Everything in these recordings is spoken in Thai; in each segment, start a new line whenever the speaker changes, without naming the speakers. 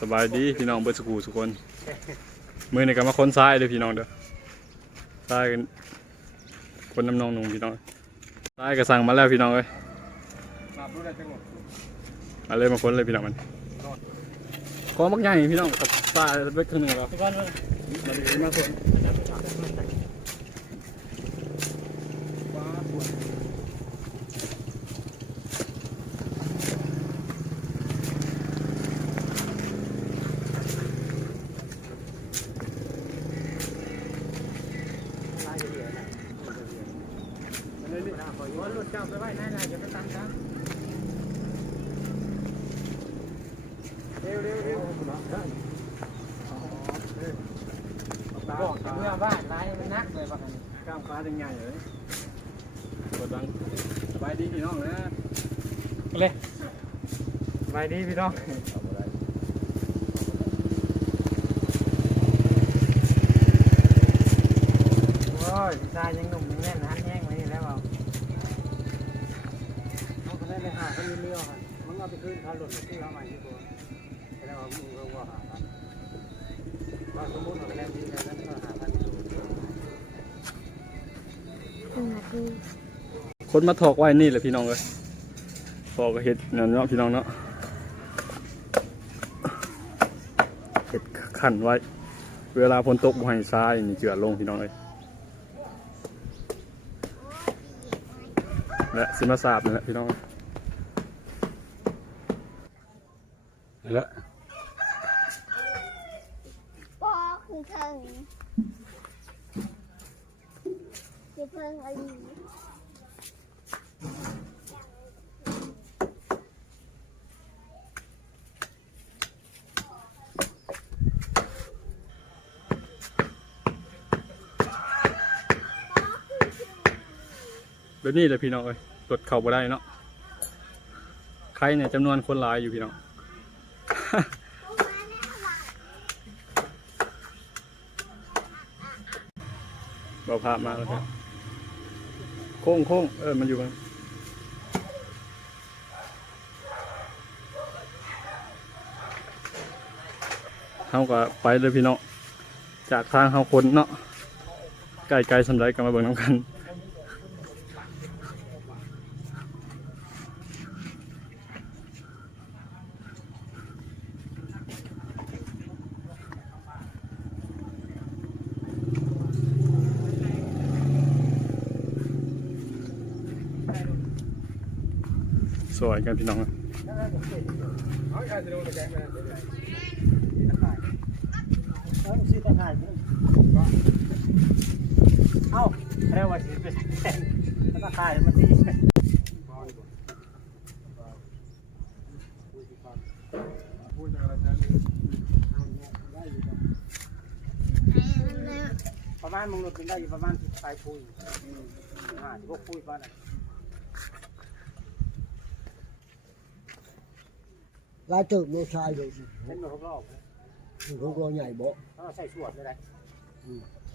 สบายดีพี่น้องเบิร์สกูทุกคนมือในการมาค้นซ้ายเด้อพี่น้องเด้อซ้ายกันคนน้ำนองนุ่งพี่น้องซ้ายก็สั่งมาแล้วพี่น้องเอ้ย
มาพูดได้จังหวะ
มาเลยมาค้นเลยพี่น้องมันก็มักใหญ่พี่น้องกับซ้ายเล็กครึ่งหนึ่งแล้
นเลย
มาดีมาคน
วันรถเจ้าไปไว้ไหนๆอย่าไปตามกันเร็วเร็วเร็ว บอกจะเมื่อบ้านนายมันนักเลยป่ะกัน
กล้ามขาจังใหญ่เลยกดดังสบายดีพี่น้องนะ
เลยไปดีพี่น้องโอ้ยชายยังหนุ่มยังแน่นหันแห้งไว้นี่แล้วเปล่าเขาก็ ไปหาเขาเรื่องค่ะมึงเอาไปคืนเขาหลุดไปคืนเขาใหม่ที่ตัวแสดงว่ามึงก็ว่าหาพันว่าสมมติเอาไปแล้วดีแล้วแล้วก็หาพันอยู่
คนมาถอกไว้นี่แหละพี่น้องเลยถอกก็เห็ดนั่นเนาะพี่น้องเนาะเห็ดขันไว้ เวลาฝนตกบ่ให้ทรายนี่เจือลงพี่น้องเลยและสิมาสาบนี่แหละพี่น้อง แหละ
ปอคือเทิงคือเพิ่งอะไร
แบบนี้เลยพี่น้องเลยรถเข้าบ่ได้เนาะใครเนี่ยจำนวนคนหลายอยู่พี่น้อง เราพามาแล้วครับ โค้งโค้งเออ มันอยู่กันเขาก็ไปเลยพี่เน้องจากทางเขาคนเนาะไกลๆสำไรกันมาเบิ่งน้ำกัน สวยกันพี่น้อง
เอาใครจะโดนตะแกรงไปนะเดี๋ยวๆเอาชื่อตะข่ายมั้งเอ้าแล้วว่าสิเป็นตะข่ายมันตีประมาณมึงรถเป็นได้อยู่ประมาณสิบปลายปุยห้าสิบหกปุยบ้านน่ะ
ลายเติบโลชายเลยสิ
เป็นรอบรอบ
ถึงของตัวใหญ่บ่
ถ้าใส่สวดไม่ได้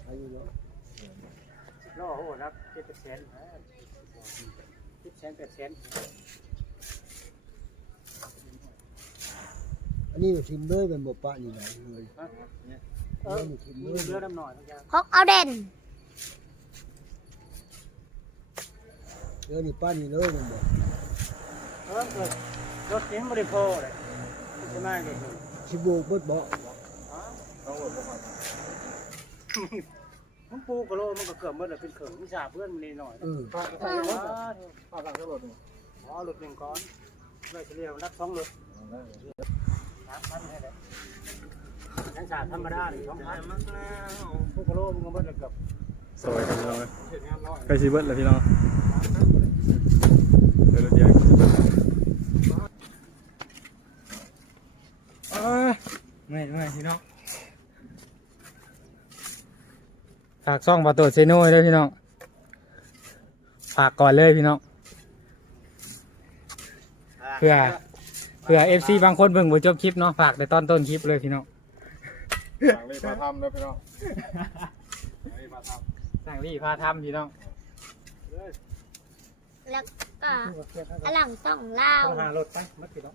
อายุเนาะ
รอบโหรับเจ็ดเปอร์เซ็นต์เจ็ดเซนแปดเซน
อันนี้ทิมเลยเป็นบ่ปะนี่ไหนเลย
เออมีเรือดำหน่อยทุกอย่าง
ฮอกเอาเด่น
เดี๋ยวนี่ป้านี่เลยมันบ่
เออเกิดรถเก๋งบริโภคเลย ใช่ไหมเลย
สิโบกเบิดบ่
มันปูกระโลมันก็เกือบหมดเลยเป็นเขื่อนวิชาเพื่อนมันนี่หน่อย
เออ
ป้าป้าหลังรถอ๋อรถหนึ่งก้อนไม่เฉลี่ยรับสองรถสามพันให้เลยนันสาธรรมดาหนึ่งสองพันปูกระโลมันก็หมดเลยเกือบ
สวยกันพี่น้องเลย
เจ็ดงานร้อย
ใกล้ชีเบิดแล้วพี่น้องเดี๋ยวรถใหญ่ก็จะเบิด
ไม่ไม่พี่น้องฝากซ่องประตูเซโน่ด้วยพี่น้องฝากก่อนเลยพี่น้องเพื่อเพื่อเอฟซีบางคนเบิ่งบ่จบคลิปเนาะฝากในตอนต้นคลิปเลยพี่น้อง
สั่งรีบมาทำนะพี่น้องรีบมาท
สั่งรีพาทำพี่น้อง
แล้วก็อลังต้องเล่า
ต้องหารถไปมัดพี่น้อง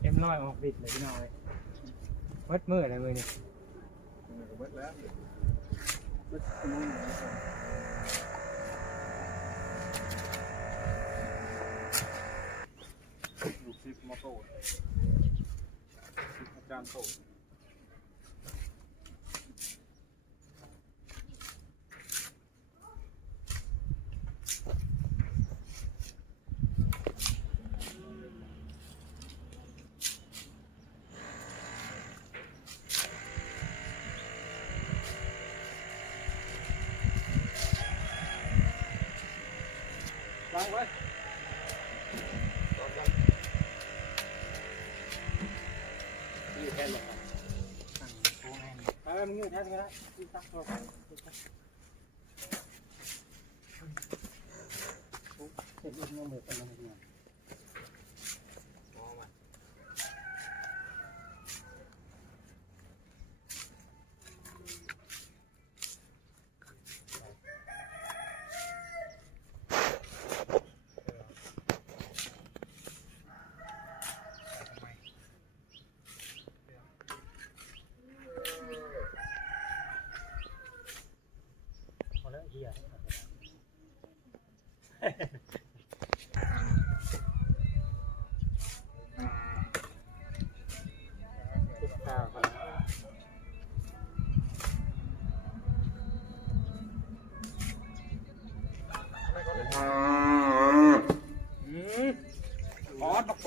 เอ็มร้อยออกบิดเลยพี่น้องเลยวัดมืออะไรมือนี่
เบิดแล้วลูกศิษย์มอโต้อาจารย์โต้
ล้างไว้ยืดแทนหรอไปไปมึงยืดแทนก็ได้ยืดตักตัวไปยืดตักเสร็จยังเมือนกันเลยเนี่ย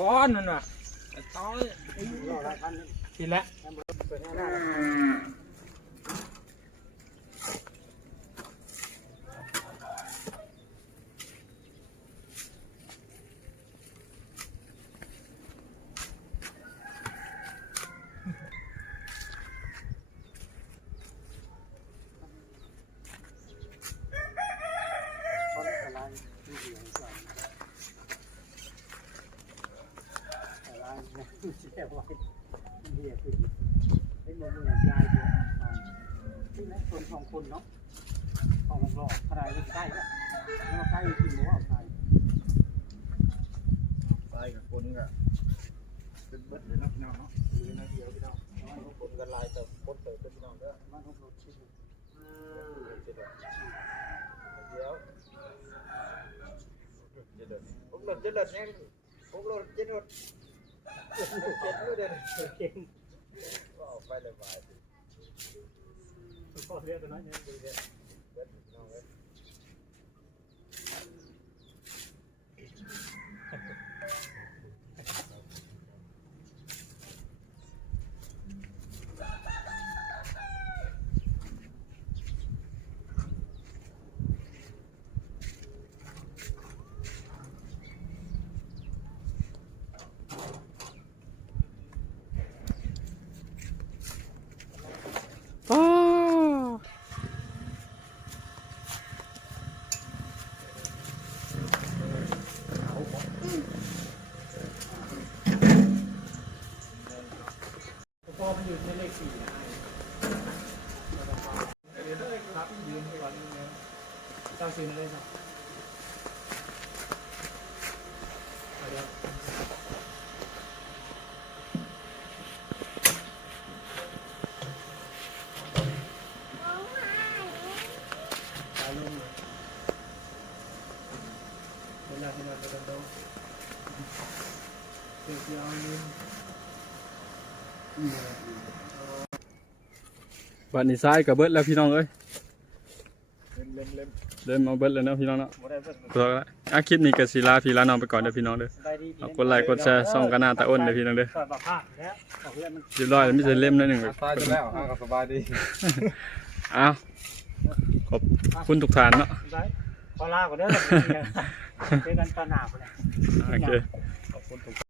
ก้อนก้อนนั่นน่ะต้อยกินแล้วเปิดหน้าได้ เขาอะไรที่เดียวก่อนอะไรเนี่ยเสียไว้เดียว คนเหมือนยายเดียวที่นั่นคนสองคนเนาะของหลอกใครใกล้แล้วแล้วใกล้จริงหรือว่าใคร
ใส่กับคนก็เป็นเบิดเลยนะพี่น้องเนาะยืนนะเดียวพี่น้องคนกันลายแต่คนเติบเป็นพี่น้องเด้อ
มันทุกรถชิ้น
เดี๋ยวเดี๋ยวผมหลุดจะหลุดเนี่ยผมหลุดจะหลุด
ก่ง
ก็ออกไปเลยบาย
พ่อเรียกตันนะเนี่ยดูเรียก
เบิดพี่น้องเอ้ย
อ้า
พ่อมันอยู่ในเลขสี่นะรับยืนก่อนเจ้าซื้อเลยเนาะเดี๋ยว
ร้องไห้
ตายลงเลยเวลาที่เราไปโดนเดี๋ยวจะเอาเงิน
บัดนี้ซ้ายกับเบิดแล้วพี่น้องเอ้ย
เล่มเล่มเล่ม
เดินมาเบิดแล้วเนาะพี่น้องเนาะ
บ่ได้เพิ่น
พอแล้วอะคลิปนี้ก็สิลาพี่ลาน้องไปก่อนเด้อพี่น้องเด้อ
ได้ดี
เอากดไลค์กดแชร์ส่องกันหน้าตาอ้นเด้อพี่น้องเด้อ
สอดบ่พลาดแล้วบอกเพื่อนมัน
เรียบร้อยแล้วมีแต่เล่มหนิดหนึง
ตายจะแล้วอะก็สบายดี
อ้าวขอบคุณทุกท่านเนาะ
ได้พอลาก่อนเด้อเจอกันตอนหน้าพุ่นแหละ
โอเค
ขอบคุณทุก